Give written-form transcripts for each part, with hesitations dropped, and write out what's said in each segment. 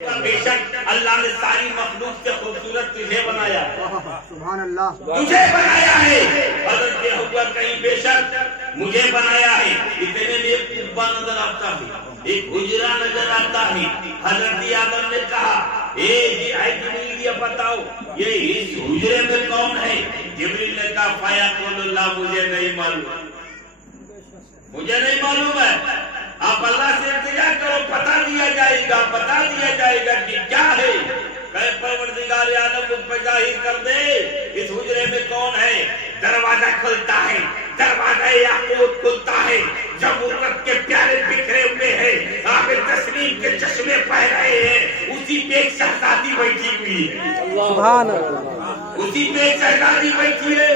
بے شک اللہ نے ساری مخلوق سے خوبصورت تجھے بنایا، سبحان اللہ، تجھے بنایا ہے۔ حضرت ہوا کہیں بے شک مجھے بنایا ہے، اتنے میں ایک قبہ نظر آتا ہے، ایک حجرہ نظر آتا ہے۔ حضرت آدم نے کہا اے جبریل یہ بتاؤ یہ اس حجرے میں کون ہے؟ جبریل نے کہا فیقول اللہ مجھے نہیں معلوم، مجھے نہیں معلوم ہے، آپ اللہ سے انتظار کرو، پتہ دیا جائے گا، بتا دیا جائے گا کہ کیا ہے۔ کہ پروردگار عالم مجھ پہ ظاہر کر دے اس حجرے میں کون ہے۔ دروازہ کھلتا ہے، دروازہ یاقوت کھلتا ہے، جب عورت کے پیارے بکھرے ہوئے ہیں، آپ تسلیم کے چشمے بہ رہے ہیں، اسی پہ ایک شہزادی بیٹھی ہوئی ہے، سبحان اللہ، اسی پہ ایک شہزادی بیٹھی ہے۔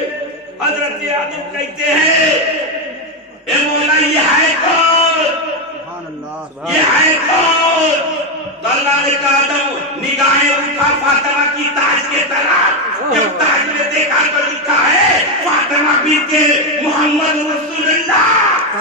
حضرت آدم کہتے ہیں اے مولا یہ ہے کون؟ سبحان اللہ، یہ ہے کون؟ تو اللہ نے کہا آدم نگاہیں اٹھا فاطمہ کی تاج کے طرف، جب تاج میں دیکھا تو لکھا ہے فاطمہ بنت محمد رسول اللہ،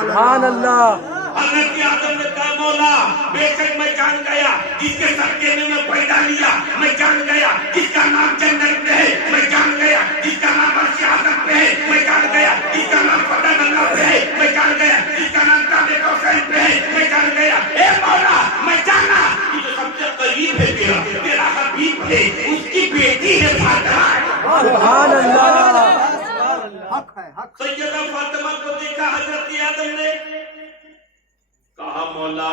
سبحان اللہ، حضرت آدم نے کہا مولا بے شک میں جان گیا جس کے صدقے میں پیدا لیا، میں جان گیا جس کا نام جنت پہ ہے، میں جان گیا جس کا نام عرش اعظم پہ ہے، میں جان گیا جس کا نام فتح اللہ پہ ہے، میں جان گیا جس کا نام کعبہ کوثر پہ ہے، میں جان گیا اے مولا میں جانا کہ جو سب سے قریب ہے تیرا حبیب ہے، اس کی بیٹی ہے فاطمہ۔ سبحان اللہ، حق ہے، حق، سیدہ فاطمہ کو دیکھا حضرت آدم نے، کہا مولا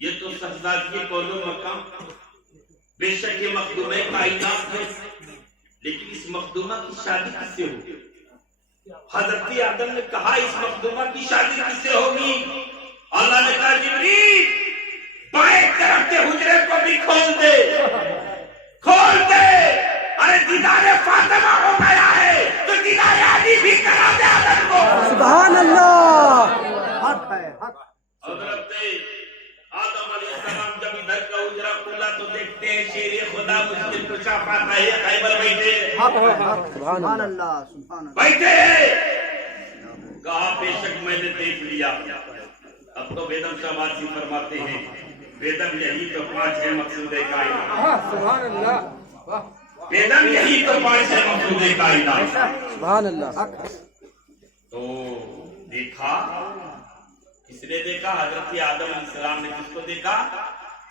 یہ تو شہزادی کون و مقام، بے شک یہ مخدومہ کائنات ہے، لیکن اس مخدومہ کی شادی کس سے ہوگی؟ حضرت آدم نے کہا اس مخدومہ کی شادی کس سے ہوگی؟ اللہ نے کہا جبریل بائیں طرف کے حجرے کو بھی کھول دے، کھول دے، ارے دیدار فاطمہ ہو گیا ہے تو دیدار علی بھی کرا دے آدم کو۔ سبحان اللہ، حق ہے، حق، حضرت آدم علیہ السلام جب ادھر کا حجرہ کھلا تو دیکھتے ہیں شیر خدا مشکل کشا پاتا ہے خیبر بیٹھے، حق ہے، حق، سبحان اللہ، سبحان اللہ، بیٹھے کہا بے شک میں نے دیکھ لیا۔ اب تو بیدم صاحب آسی فرماتے ہیں بیدم یہی تو 5 ہے مقصود کائنات، سبحان اللہ، بیدم یہی تو 5 ہے مقصود کائنات۔ سبحان اللہ، حق، تو دیکھا کس نے دیکھا؟ حضرت آدم علیہ السلام نے کس کو دیکھا؟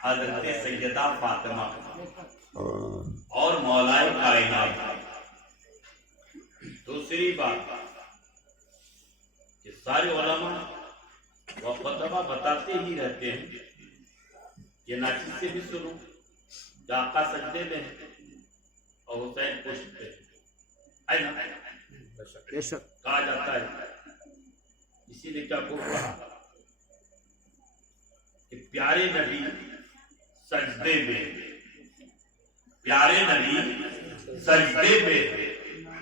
حضرت سیدہ فاطمہ اور مولائے کائنات۔ دوسری بات کہ سارے علماء و خطبہ بتاتے ہی رہتے ہیں، یہ ناچیز سے بھی سنو کہ آقا سجدے میں ہے اور حسین پشت پہ ہے نا، بے شک، کہا جاتا ہے۔ اسی نے کیا خوب کہا کہ پیارے نبی سجدے میں، پیارے نبی سجدے میں،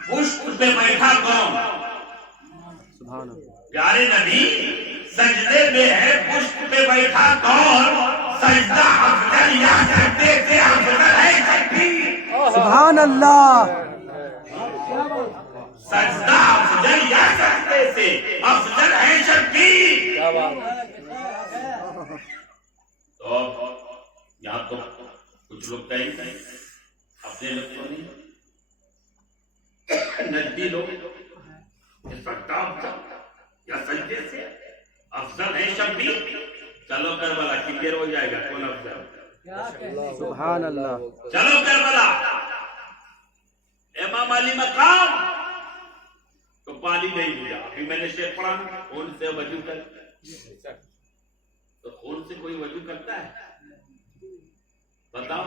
پشت پہ بیٹھا کون؟ سبحان اللہ، پیارے نبی سجدے میں ہے، پشت پہ بیٹھا کون؟ سجدہ افضل یا سجدے سے افضل ہے شبیر، سبحان اللہ، سجدہ افضل یا سجدے سے افضل ہے شبیر۔ تو یہاں تو کچھ لوگ کہیں گے اپنے لوگ تو نہیں، نجدی لوگ کہ سجدہ افضل یا سجدے سے افضل ہے شبیر۔ چلو کربلا کلیئر ہو جائے گا کون افضل، سبحان اللہ، چلو کربلا امام علی مقام تو پانی نہیں ملا۔ ابھی میں نے شیخ پڑھا خون سے وضو کر، تو خون سے کوئی وضو کرتا ہے؟ بتاؤ،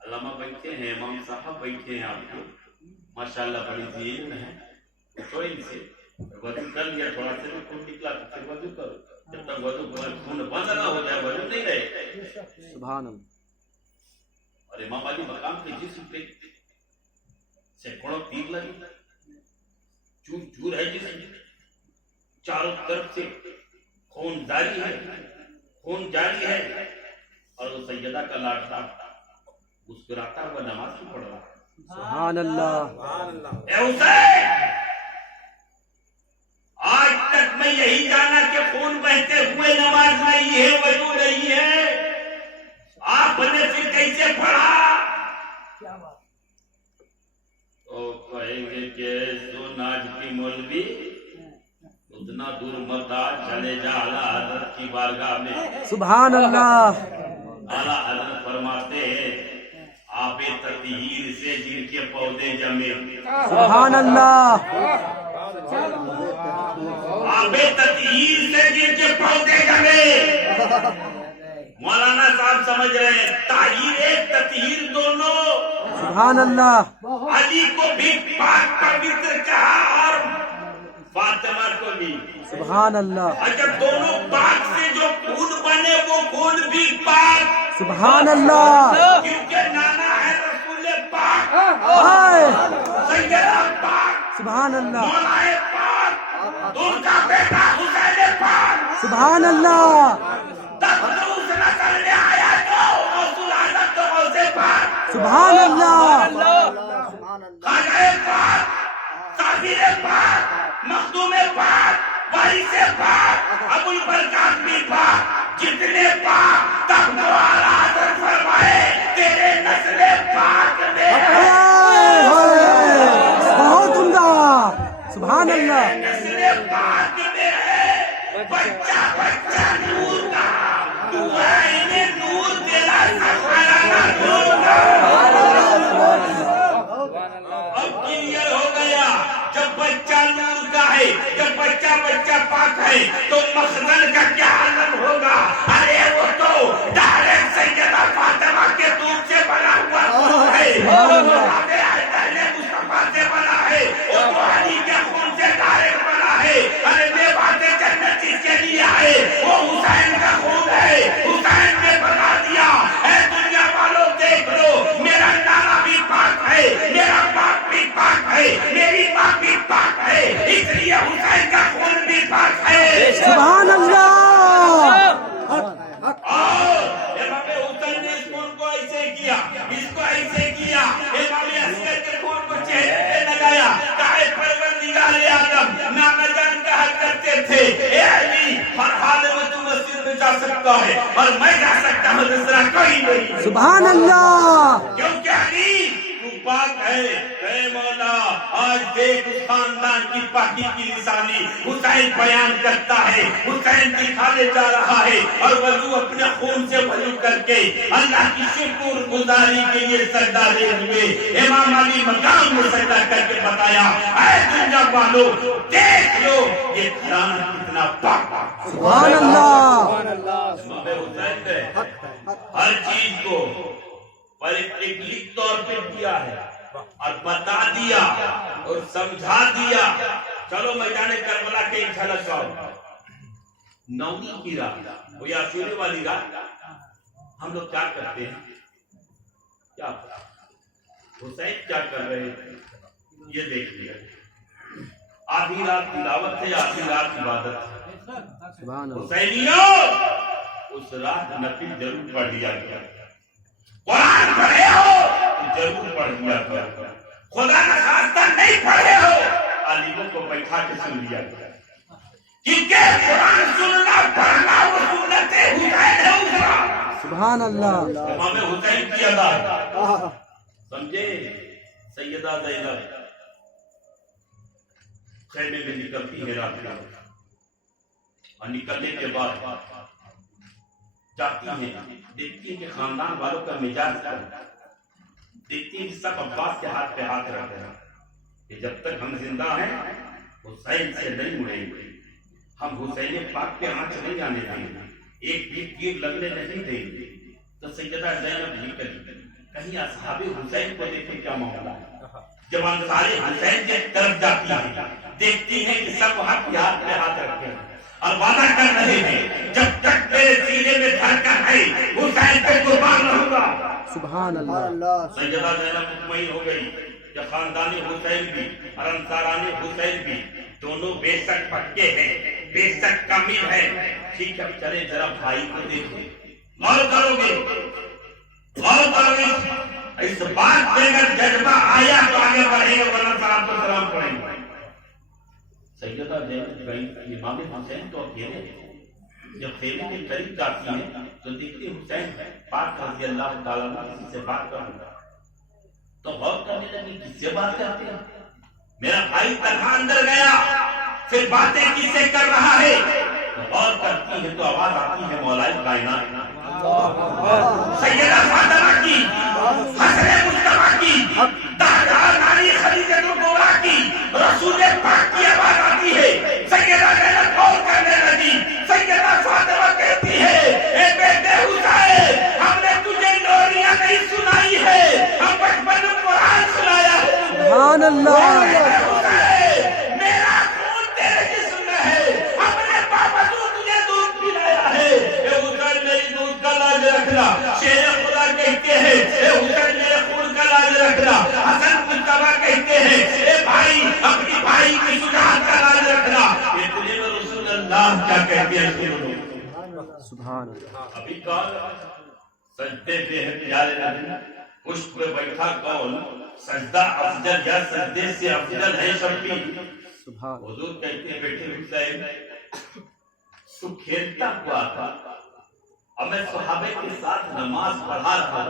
علامہ بیٹھے ہیں، امام صاحب بیٹھے ہیں، آپ کو ماشاءاللہ بڑی ذہن ہے، پوچھو ان سے وضو کر لیا تھوڑا سے بھی خون نکلا تو پھر وضو کرو، جب تک وضو خون بند نہ ہو جائے وضو نہیں رہے۔ سبحان اللہ، اور امام علی مقام کے جسم پہ سینکڑوں تیر لگی، چور چور ہے جسم، چاروں طرف سے خون جاری ہے، خون جاری ہے، اور وہ سیدہ کا لاڈلا مسکراتا ہوا نماز بھی پڑھ رہا ہے۔ سبحان اللہ، اے حسین، آج تک میں یہی جانا کہ خون بہتے ہوئے نماز نہیں ہے، وضو نہیں ہے، دور متا چلے جا اعلیٰ حضرت کی بارگاہ میں. سبحان اللہ. اعلیٰ حضرت فرماتے ہیں آب تطہیر سے جن کے پودے جمے. سبحان اللہ. آب تطہیر سے جن کے پودے جمے. مولانا صاحب سمجھ رہے ہیں تطہیر ایک تطہیر دونوں. سبحان اللہ. علی کو بھی پاک پوتر کہا اور فاطمہ کو بھی. سبحان اللہ. اگر دونوں پاک سے جو خون بنے وہ خون بھی پاک. سبحان اللہ. کیونکہ نانا ہے رسول پاک, آئے. سیدنا پاک, سبحان اللہ. مولا پاک, ان کا بیٹا حسین پاک. سبحان اللہ. تب تو اس نسل میں آیا جو رسول اعظم تو غوث پاک, سبحان اللہ. خواجہ پاک, صابر پاک, مخدوم پاک, وارث پاک, ابو البرکات بھی پاک. جتنے پاک تب تو اعلیٰ حضرت فرمائے تیرے نسل پاک میں بہت عمدہ. سبحان اللہ. نسل پاک میں ہے. بچہ بچہ نور کا, تو عین نور تیرا سخرانا نور کا. اب کلیئر ہو گیا. جب بچہ نور کا ہے, جب بچہ پاک ہے تو مخزن کا کیا عالم ہوگا. ارے وہ تو ڈائریکٹ سیدہ فاطمہ کے دودھ سے بنا ہوا دودھ ہے, مصطفیٰ سے بنا ہے, وہ تو علی کے خون سے ڈائریکٹ بنا ہے. ارے بے باتیں جنت جس کے لیے آئے وہ حسین کا خون ہے. حسین نے بتا دیا اے دنیا والوں دیکھ لو میرا نانا بھی پاک ہے, میرا باپ بھی پاک ہے, میری ماں بھی پاک ہے, اس لیے حسین کا خون بھی پاک ہے. سبحان اللہ. اور امام حسین نے اس خون کو ایسے کیا, اس کو ایسے کیا. امام عسکر کے خون کو چہرے پہ لگایا. کہے پروردگار عالم نانا جان کہا کرتے تھے اے علی ہر حال میں تو مسجد میں جا سکتا ہے اور میں جا سکتا ہوں, دوسرا کوئی نہیں. سبحان اللہ. کیونکہ علی تو پاک ہے. اے مولا آج دیکھ اس خاندان کی پاکی کی نشانی حسین بیان کرتا ہے. حسین دکھانے جا رہا ہے اور وضو اپنے خون سے وضو کر کے اللہ کی شکر گزاری کے لیے سجدہ دے ہوئے امام علی مقام میں سجدہ کر کے بتایا اے دنیا والو دیکھ لو یہ گھرانہ کتنا پاک. سبحان اللہ. امام حسین نے ہر چیز کو پر ایک لکھ طور پہ دیا ہے اور بتا دیا اور سمجھا دیا. چلو میدان کربلا کے ایک جھلک آؤ. نومی کی رات, وہ عاشورے والی رات ہم لوگ کیا کرتے ہیں, کیا حسین کیا کر رہے ہیں یہ دیکھ لیا. آدھی رات تلاوت ہے, آدھی رات عبادت ہے. حسینیوں اس رات نفل ضرور پڑھ لیا گیا. قرآن پڑھے ہو ضرور پڑھ لیا گیا. خدا نخواستہ نہیں پڑھے ہو علیموں کو بیٹھا کے سن لیا گیا. کیونکہ قرآن سننا پڑھنا وہ سنت حسین ہے. سبحان اللہ. امام حسین کی ادا سمجھے. سیدہ زینب خیمے میں نکلتی ہے رات کو اور نکلنے کے بعد جاتی ہیں, دیکھتی ہیں کہ خاندان والوں کا مزاج دیکھتی ہیں کہ سب عباس کے ہاتھ پہ ہاتھ رکھ رہے ہیں کہ جب تک ہم زندہ ہیں حسین سے نہیں مڑیں گے, ہم حسین پاک پہ آنچ نہیں آنے دیں گے, ایک بھی تیر لگنے نہیں دیں گے. تو سیدہ زینب نکلی, کہیں اصحاب حسین کو دیکھیں کیا معاملہ ہے. جب انصار حسین کی طرف جاتی ہیں دیکھتی ہیں کہ سب ہاتھ پہ ہاتھ رکھے ہیں اور وعدہ کر رہے ہیں جب تک میرے سینے میں دھڑکن ہے حسین پہ قربان رہوں گا. سبحان اللہ. سیدہ زینب مطمئن ہو گئی کہ خاندان حسین بھی اور انصاران حسین بھی دونوں بے شک پکے ہیں, بے شک کامل ہیں. ٹھیک ہے چلے ذرا بھائی کو دیکھیں, غور کرو گے اس بات پہ اگر جذبہ آیا تو آگے بڑھیں گے ورنہ سلام تو سلام پڑھیں گے. سیدہ زینب گئی, امام حسین تو اکیلے ہیں. جب خیمے کے قریب جاتی ہیں تو دیکھتی حسین پاک رضی اللہ تعالیٰ عنہ کسی سے بات کروں گا تو غور کرنے لگی کس سے بات کرتے ہیں. میرا بھائی تنہا اندر گیا, پھر باتیں کس سے کر رہا ہے؟ اور کرتی ہے تو آواز آتی ہے مولا کائنات سیدہ فاطمہ کی، حسن مصطفیٰ کی، تاجدار ناری خدیجہ کبریٰ کی، رسول پاک کی آواز آتی ہے۔ سیدہ زینب قول کرنے لگی، سیدہ فاطمہ کہتی ہے اے بیٹے حسین، ہم نے تجھے لوریاں نہیں سنائی ہے، ہم بچپن میں قرآن سنایا ہے۔ سبحان اللہ، میرا خون تیرے جسم میں ہے، ہم نے باوجود تجھے دودھ پلایا ہے۔ اے حسین میری دودھ کا لاج رکھنا، شیر خدا کہتے ہیں اے حسین میرے خون کا لاج رکھنا، حسن مصطفیٰ کہتے ہیں اے بھائی اپنی بھائی کی شجاعت کا لاج رکھنا۔ اتنے میں رسول اللہ کیا کہتے ہیں سنو۔ سبحان اللہ، ابھی کون سجدے پہ ہے پیارے نبی، پشت پہ بیٹھا کون، سجدہ افضل یا سجدے سے افضل ہے شبی۔ سبحان حضور کہتے ہیں بیٹھے حسین تو کھیلتا ہوا تھا اور میں صحابہ کے ساتھ نماز پڑھا تھا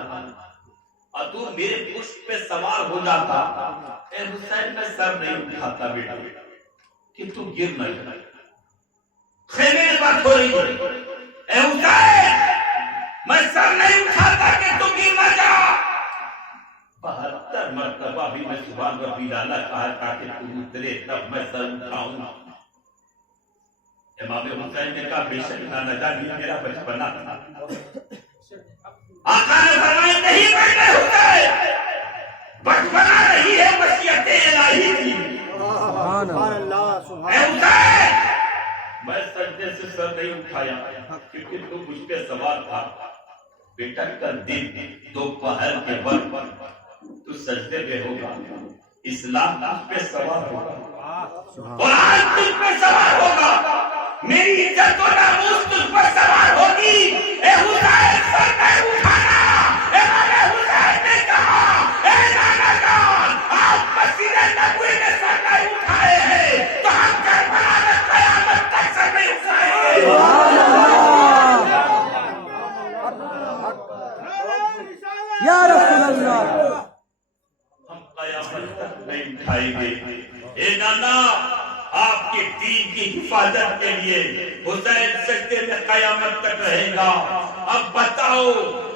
اور تو میرے پشت پہ سوار ہو جاتا، اے حسین میں سر نہیں اٹھاتا بیٹا کہ تو گر نہ جائے۔ خیمے میں بات ہو رہی ہے، اے حسین میں سر نہیں اٹھاتا کہ تو گر نہ جا۔ 72 مرتبہ بھی میں سبحان ربی الاعلیٰ کہا تاکہ تو اترے تب میں سر اٹھاؤں۔ امام حسین نے کہا بے شک نہ جانے میرا بچپنا تھا۔ آقا نے فرمایا نہیں بیٹے حسین، بچپنا نہیں ہے وصیت الہی تھی۔ سبحان اللہ، اے حسین میں سجدے سے سر نہیں اٹھایا کیونکہ تو مجھ پہ سوار تھا۔ بیٹا کا دن دوپہر کے وقت تو سجدے پہ ہوگا، اسلام تجھ پہ سوار ہوگا، قرآن تجھ پہ سوار ہوگا، میری عزت و ناموس تجھ پر سوار ہوگی۔ اے حسین سر نہیں اٹھانا۔ امام حسین نے کہا اے نانا جان، آپ مسجد نبوی میں سر نہیں اٹھائے ہیں تو ہم کربلا میں قیامت تک سر نہیں اٹھائیں گے۔ یا رسول اللہ، ہم قیامت تک نہیں اٹھائیں گے۔ اے نانا آپ کے دین کی حفاظت کے لیے حسین سجدے میں قیامت تک رہے گا۔ اب بتاؤ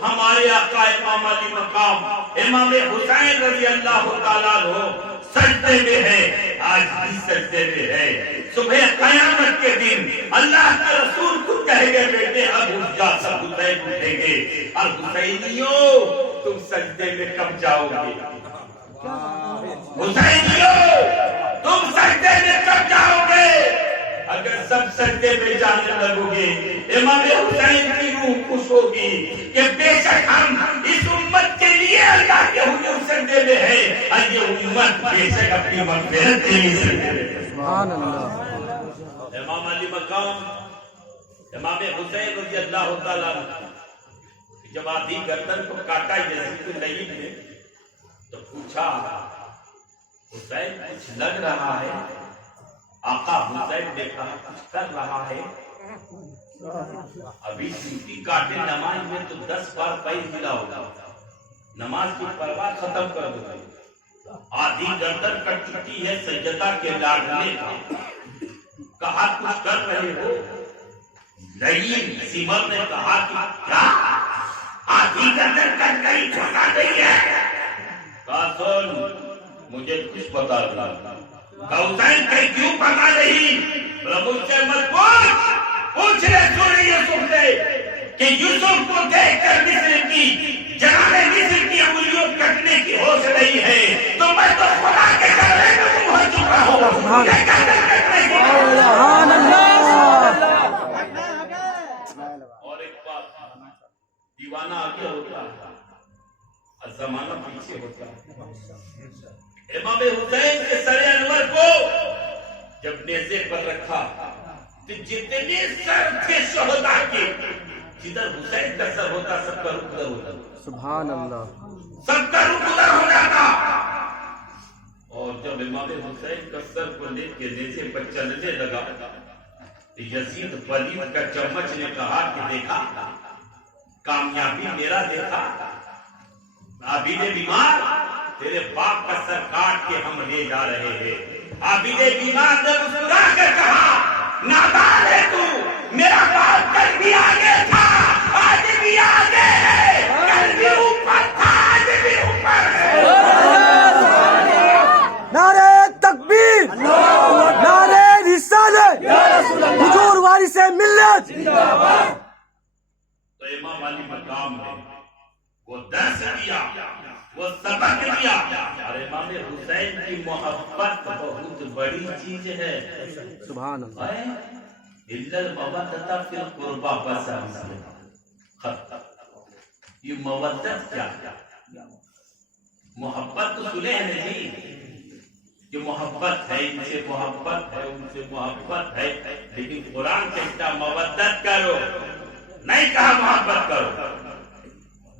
ہمارے آقا امام علی مقام امام حسین رضی اللہ تعالیٰ عنہ سجدے میں ہے، آج بھی سجدے میں ہے۔ صبح قیامت کے دن اللہ کے رسول کو کہے گے بیٹے اب اٹھ جا، سب حسین اٹھیں گے اور حسینیوں تم سجدے میں کب جاؤ گے؟ حسینیوں تم سجدے میں کب جاؤ گے؟ اگر سب سجدے میں جانے لگو گے امام حسین کی روح خوش ہوگی کہ بے شک ہم اس امت کے لیے اللہ کے حضور سجدے میں ہے اور یہ امت بے شک اپنی مغفرت کے لیے سجدے میں ہے۔ سبحان اللہ، امام علی مقام امام حسین رضی اللہ تعالیٰ جب آدھی گردن کو کاٹا یزید اللیل نے تو پوچھا حسین کچھ لگ رہا ہے؟ آقا حسین نے کہا کچھ کر رہا ہے؟ ابھی چوٹی کاٹے نماز میں تو 10 بار پیر ہلا ہوگا، نماز کی پرواہ ختم کر دو۔ آدھی گردن کٹ چکی ہے سجدہ کے لاڈلے کا، کہا کچھ کر رہے ہو؟ لئیم سمر نے کہا کہ کیا آدھی گردن کٹ گئی چھوٹا نہیں ہے؟ کہا سن مجھے کچھ بتا دیا۔ کہا حسین کہیں کیوں پتا نہیں؟ مجھ سے مت پوچھ لے سورہ یوسف سے کہ یوسف کو دیکھ کر مصر کی جناب مصر کی انگلیوں کٹنے کی ہوش نہیں ہے تو میں تو خدا کے کمرے میں گم ہو چکا ہوں۔ سبحان اللہ، اور ایک بات، دیوانہ آگے ہوتا ہے اور زمانہ پیچھے ہوتا ہے۔ امام حسین کے سر انور کو جب نیزے پر رکھا تو جتنے سر تھے شہداء کے، جدھر حسین کا سر ہوتا سب کا رخ ادھر ہوتا، سبحان اللہ، سب کا رخ ادھر ہو جاتا۔ اور جب امام حسین کا سر کو لے کے نیزے پر چلنے لگا تو یزید پلید کا چمچ نے کہا کہ دیکھا کامیابی میرا دیکھا، ابھی نے بیمار تیرے باپ کا سر کاٹ کے ہم لے جا رہے ہیں۔ عابد بیمار نے مسکرا کر کہا نادان ہے تو، میرا باپ کل بھی آگے تھا آج بھی آگے ہے، کل بھی اوپر تھا آج بھی اوپر ہے۔ نعرہ تکبیر، نعرہ رسالت، حضور وارث ملت۔ تو امام علی مقام میں وہ درس دیا، وہ سبق دیا، اور امام حسین کی محبت بہت بڑی چیز ہے۔ سبحان اللہ۔ الا المودۃ فی القربى بس ختم۔ یہ مودت کیا ہے؟ محبت تو سنے ہیں نہیں کہ محبت ہے، ان سے محبت ہے، ان سے محبت ہے، لیکن قرآن کہتا مودت کرو، نہیں کہا محبت کرو۔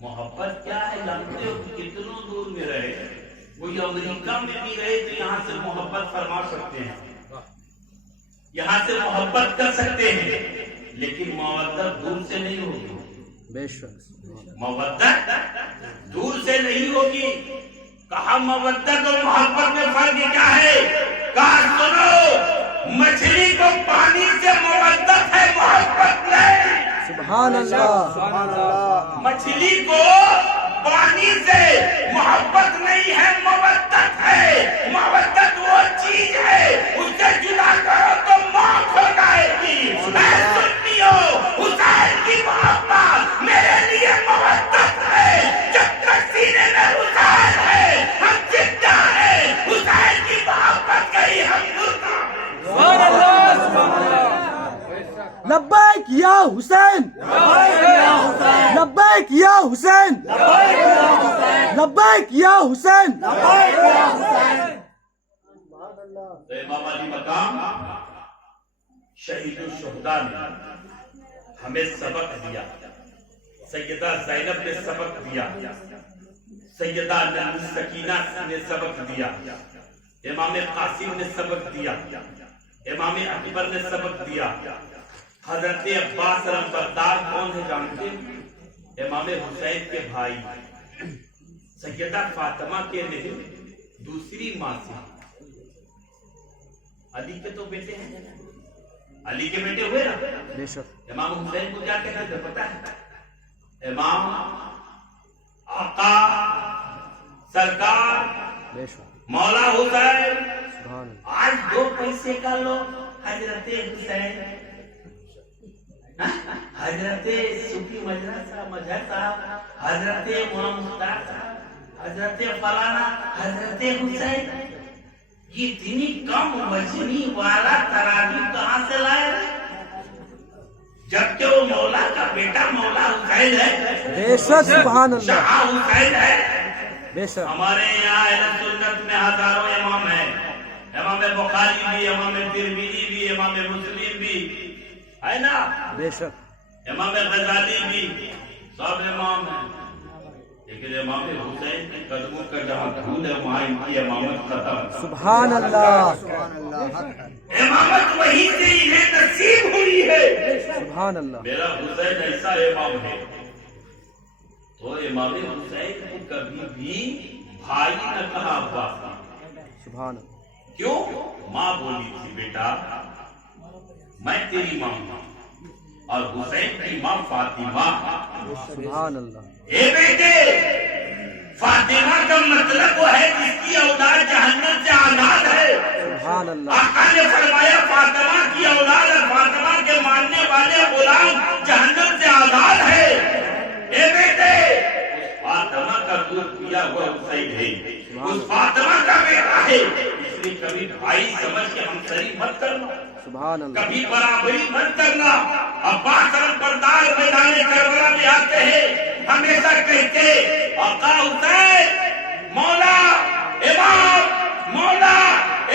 محبت کیا ہے جانتے ہو؟ کتنوں دور میں رہے، کوئی امریکہ میں بھی رہے تو یہاں سے محبت فرما سکتے ہیں، یہاں سے محبت کر سکتے ہیں، لیکن مودت دور سے نہیں ہوگی۔ بے شک مودت دور سے نہیں ہوگی۔ کہا مودت اور محبت میں فرق کیا ہے؟ کہا سنو، مچھلی کو پانی سے مودت ہے، محبت نہیں۔ سبحان اللہ، سبحان اللہ۔ مچھلی کو پانی سے محبت نہیں ہے، مودت ہے۔ مودت وہ چیز ہے، اس سے جدا کرو تو موت ہو جائے گی۔ اے سنیو، حسین کی محبت میرے لیے مودت ہے۔ جب تک سینے میں حسین ہے ہم زندہ ہیں، حسین کی محبت کہیں ہم مردہ ہیں۔ سبحان اللہ، سبحان اللہ۔ لبیک یا حسین، لبیک یا حسین، لبیک یا حسین۔ تو امام علی مقام شہید الشہداء نے ہمیں سبق دیا، سیدہ زینب نے سبق دیا، سیدہ سکینہ نے سبق دیا، امام قاسم نے سبق دیا، امام اکبر نے سبق دیا۔ حضرت عباس علمبردار کون ہے جانتے؟ امام حسین کے بھائی، سیدہ فاطمہ کے نہیں، دوسری ماں سے۔ علی کے تو بیٹے ہیں، علی کے بیٹے ہوئے نا۔ بے شک۔ امام حسین کو کیا کہتے تھے پتہ ہے؟ امام، آقا، سرکار، بے شک۔ مولا حسین۔ سبحان اللہ۔ آج 2 پیسے کا لو حضرت حسین، حضرت صوفی مجھر صاحب، حضرت امام مختار صاحب، حضرت فلانا، حضرت حسین، یہ اتنی کم وزنی والا ترازو کہاں سے لائے؟ جبکہ وہ مولا کا بیٹا مولا حسین ہے، بے شک۔ سبحان اللہ، شاہ حسین ہے۔ بے شک۔ ہمارے یہاں اہل سنت میں ہزاروں امام ہیں، امام بخاری بھی، امام ترمذی بھی، امام مسلم بھی ہے نا، بے شک۔ امام غزالی بھی، سب امام ہیں، لیکن امام حسین کے قدموں کا جہاں دھول ہے وہاں ان کی امامت ختم۔ سبحان اللہ، امامت وہی سے انہیں نصیب ہوئی ہے۔ سبحان اللہ۔ میرا حسین ایسا امام ہے، تو امام حسین کو کبھی بھی بھائی نہ کہا ابا۔ سبحان اللہ۔ کیوں؟ ماں بولی تھی بیٹا میں تیری ماں ہوں، اور حسین کی ماں فاطمہ۔ سبحان اللہ۔ اے بیٹے، فاطمہ کا مطلب وہ ہے جس کی اولاد جہنم سے آزاد ہے۔ سبحان اللہ۔ آقا نے فرمایا فاطمہ کی اولاد اور فاطمہ کے ماننے والے غلام جہنم سے آزاد ہے۔ اے بیٹے، اس فاطمہ کا دودھ پیا ہوا حسین ہے، اس فاطمہ کا بیٹا ہے، اس لیے کبھی بھائی سمجھ کے ہمسری مت کرنا، سبحان اللہ۔ کبھی برابری مت کرنا۔ عباس علمبردار میدان کربلا میں آتے ہیں، ہمیشہ کہتے آقا حسین مولا امام، مولا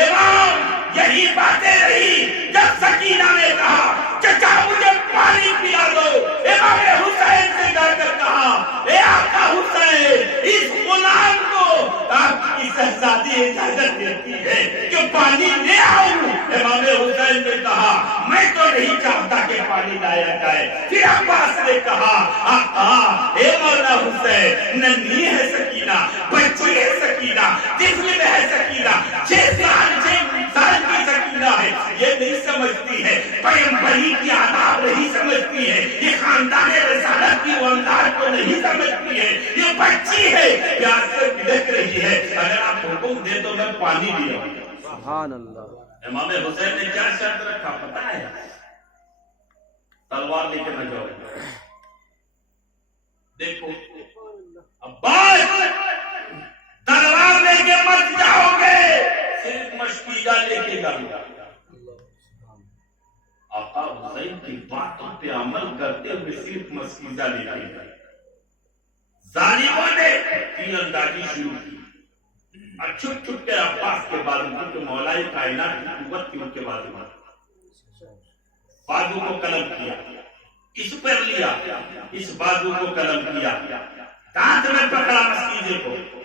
امام، یہی باتیں رہی جب سکینہ نے کہا چچا مجھے پانی پیا دو۔ امام حسین سے جا کر کہا اے آقا حسین، اس غلام کو آپ کی شہزادی اجازت دیتی ہے کہ پانی لے آؤں؟ امام حسین نے کہا میں تو نہیں چاہتا کہ پانی لایا جائے. پھر عباس نے کہا آقا اے مولا حسین ننھی ہے سکینہ, بچی ہے سکینہ, طفل ہے سکینہ, 6 سال کی سکینہ ہے, یہ نہیں سمجھتی ہے پیغمبری کی آداب نہیں سمجھتی ہے, یہ خاندان رسالت کی انداز کو نہیں سمجھتی ہے, یہ بچی ہے پیاس سے بلک رہی ہے, اگر آپ حکم دے تو میں پانی بھی آؤں. سبحان اللہ. امام حسین نے کیا شرط رکھا پتا ہے؟ تلوار لے کے نہ جاؤ. دیکھو عباس تلوار لے کے مت جاؤ گے, صرف مشکیزہ لے کے جاؤ. آقا حسین کی باتوں پہ عمل کرتے ہوئے صرف مشکیزہ لے کے جاؤ. ظالموں نے تیر اندازی شروع کی اور چھپ چھپ کے عباس کے بازو کی مولا کائنات کی قوت کی ان کے بازو کو قلم کیا, اس پر لیا, اس بازو کو قلم کیا, دانت میں پکڑا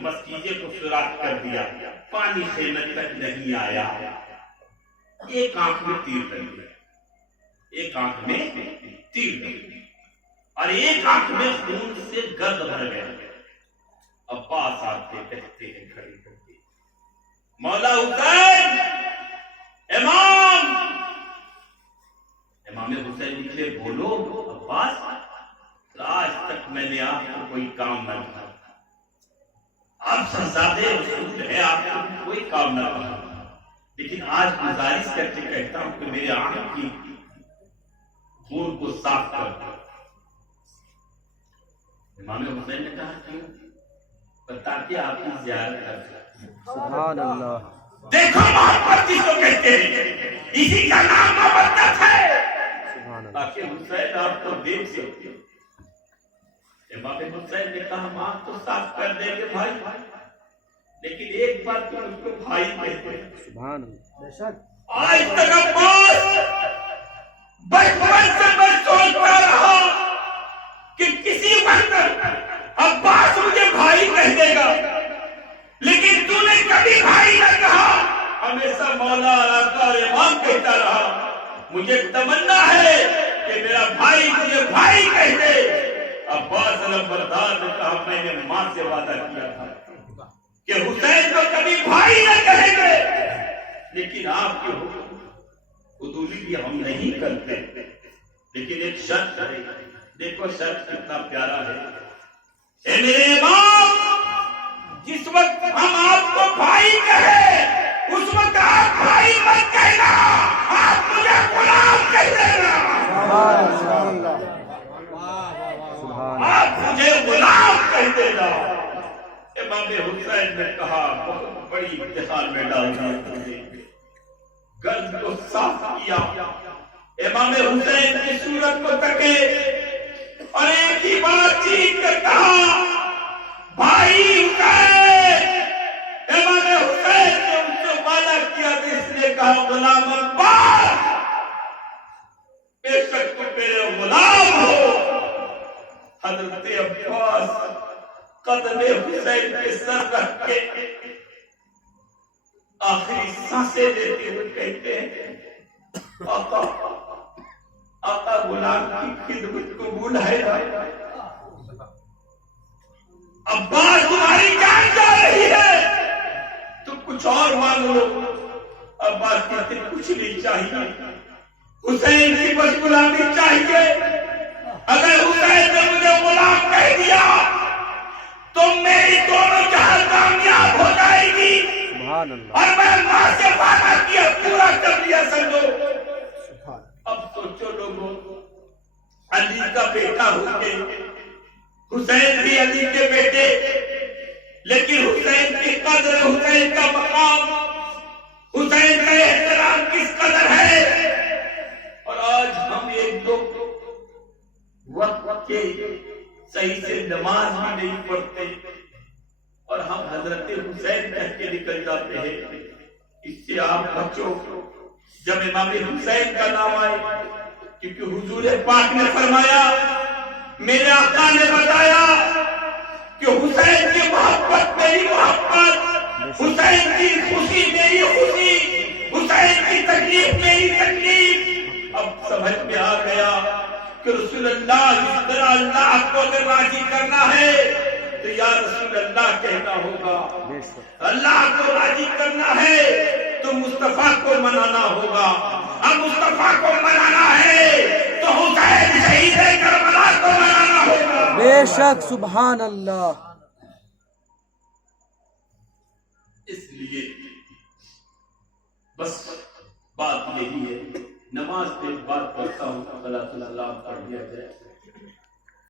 مسکیزے کو سوراخ کر دیا, پانی خیمے تک نہیں آیا. ایک آنکھ میں تیر لگ گیا, ایک آنکھ میں تیر لگ گیا اور ایک آنکھ میں خون سے گرد بھر گیا. عباس آتے کہتے ہیں کھڑے کرتے مولا حسین امام حسین نکلے, بولو عباس آج تک میں نے آپ کو کوئی کام نہ کیا, آپ شہزادے رسول ہے, آپ کو کوئی کام نہ کیا, لیکن آج گزارش کر کے کہتا ہوں کہ میرے آنکھ کی خون کو صاف کر دو. امام حسین نے کہا کیوں؟ بتاتے آپ کی زیارت کر سکتے. سبحان اللہ. دیکھو محبت جس کو کہتے ہیں, اسی کا نام محبت ہے, تاکہ حسین آپ کو دیکھ سکتے. امام حسین نے کہا ہم آپ کو صاف کر دیں گے بھائی, لیکن ایک بار تو اس کو بھائی کہتے ہیں. سبحان اللہ. آج تک عباس بچپن سے میں سوچتا رہا کہ کسی وقت عباس مجھے بھائی کہہ دے گا, لیکن تو نے کبھی بھائی نہ کہا, ہمیشہ مولا آقا اور امام کہتا رہا. مجھے تمنا ہے کہ میرا بھائی مجھے بھائی کہہ دے. عباس علمبردار نے کہا میں نے ماں سے وعدہ کیا تھا کہ حسین کو کبھی بھائی نہ کہیں گے, لیکن آپ کے حضوری بھی ہم نہیں کرتے, لیکن ایک شرط ہے. دیکھو شرط کتنا پیارا ہے. اے میرے امام, جس وقت ہم آپ کو بھائی کہیں اس وقت آپ بھائی مت کہنا, آپ مجھے غلام کہہ دینا. آپ مجھے غلام کہہ دینا. امام حسین نے کہا بہت بڑی امتحان میں ڈالنا, گرد کو صاف کیا. امام حسین کی صورت کو تکے اور ایک ہی بات چیخ کر کہا بھائی حسین. امام حسین نے ان سے وعدہ کیا کہ اس نے کہا غلام عباس بے شک تم میرے غلام ہو. حضرت عباس قدم حسین کے سر رکھ کے آخری سانسیں لیتے ہوئے کہتے ہیں آقا آقا غلام کی خدمت قبول ہے. عباس تمہاری جان جا رہی ہے, تم کچھ اور مانگو. عباس کہتے کچھ نہیں چاہیے, حسین کی بس غلامی چاہیے. اگر حسین نے مجھے غلام کہہ دیا تو میری دونوں جہاں کامیاب ہو جائے گی, اور میں ماں سے وعدہ کیا پورا کر لیا سمجھو. اب سوچو لوگوں, علی کا بیٹا ہو کے حسین بھی علی کے بیٹے, لیکن حسین کی قدر, حسین کا مقام, حسین کا احترام کس قدر ہے. اور آج ہم ایک دو وقت کے صحیح سے نماز بھی نہیں پڑھتے اور ہم حضرت حسین کہہ کے نکل جاتے ہیں. اس سے آپ بچو. جب امام حسین کا نام آئے, کیونکہ حضور پاک نے فرمایا, میرے آقا نے بتایا کہ حسین کی محبت میری محبت, حسین کی خوشی میری خوشی, حسین کی تکلیف تکلیف اب سمجھ میں آ گیا کہ رسول اللہ اس طرح اللہ کو اگر راضی کرنا ہے تو یا رسول اللہ کہنا ہوگا، اللہ کو راضی کرنا ہے تو مصطفیٰ کو منانا ہوگا، اب مصطفیٰ کو منانا ہے تو حسین شہید کربلا کو منانا ہوگا۔ بے شک، سبحان اللہ۔ اس لیے بس بات یہی ہے، نماز پہ بات کرتا ہوں، صلاۃ اللہ پڑھ دیا جائے۔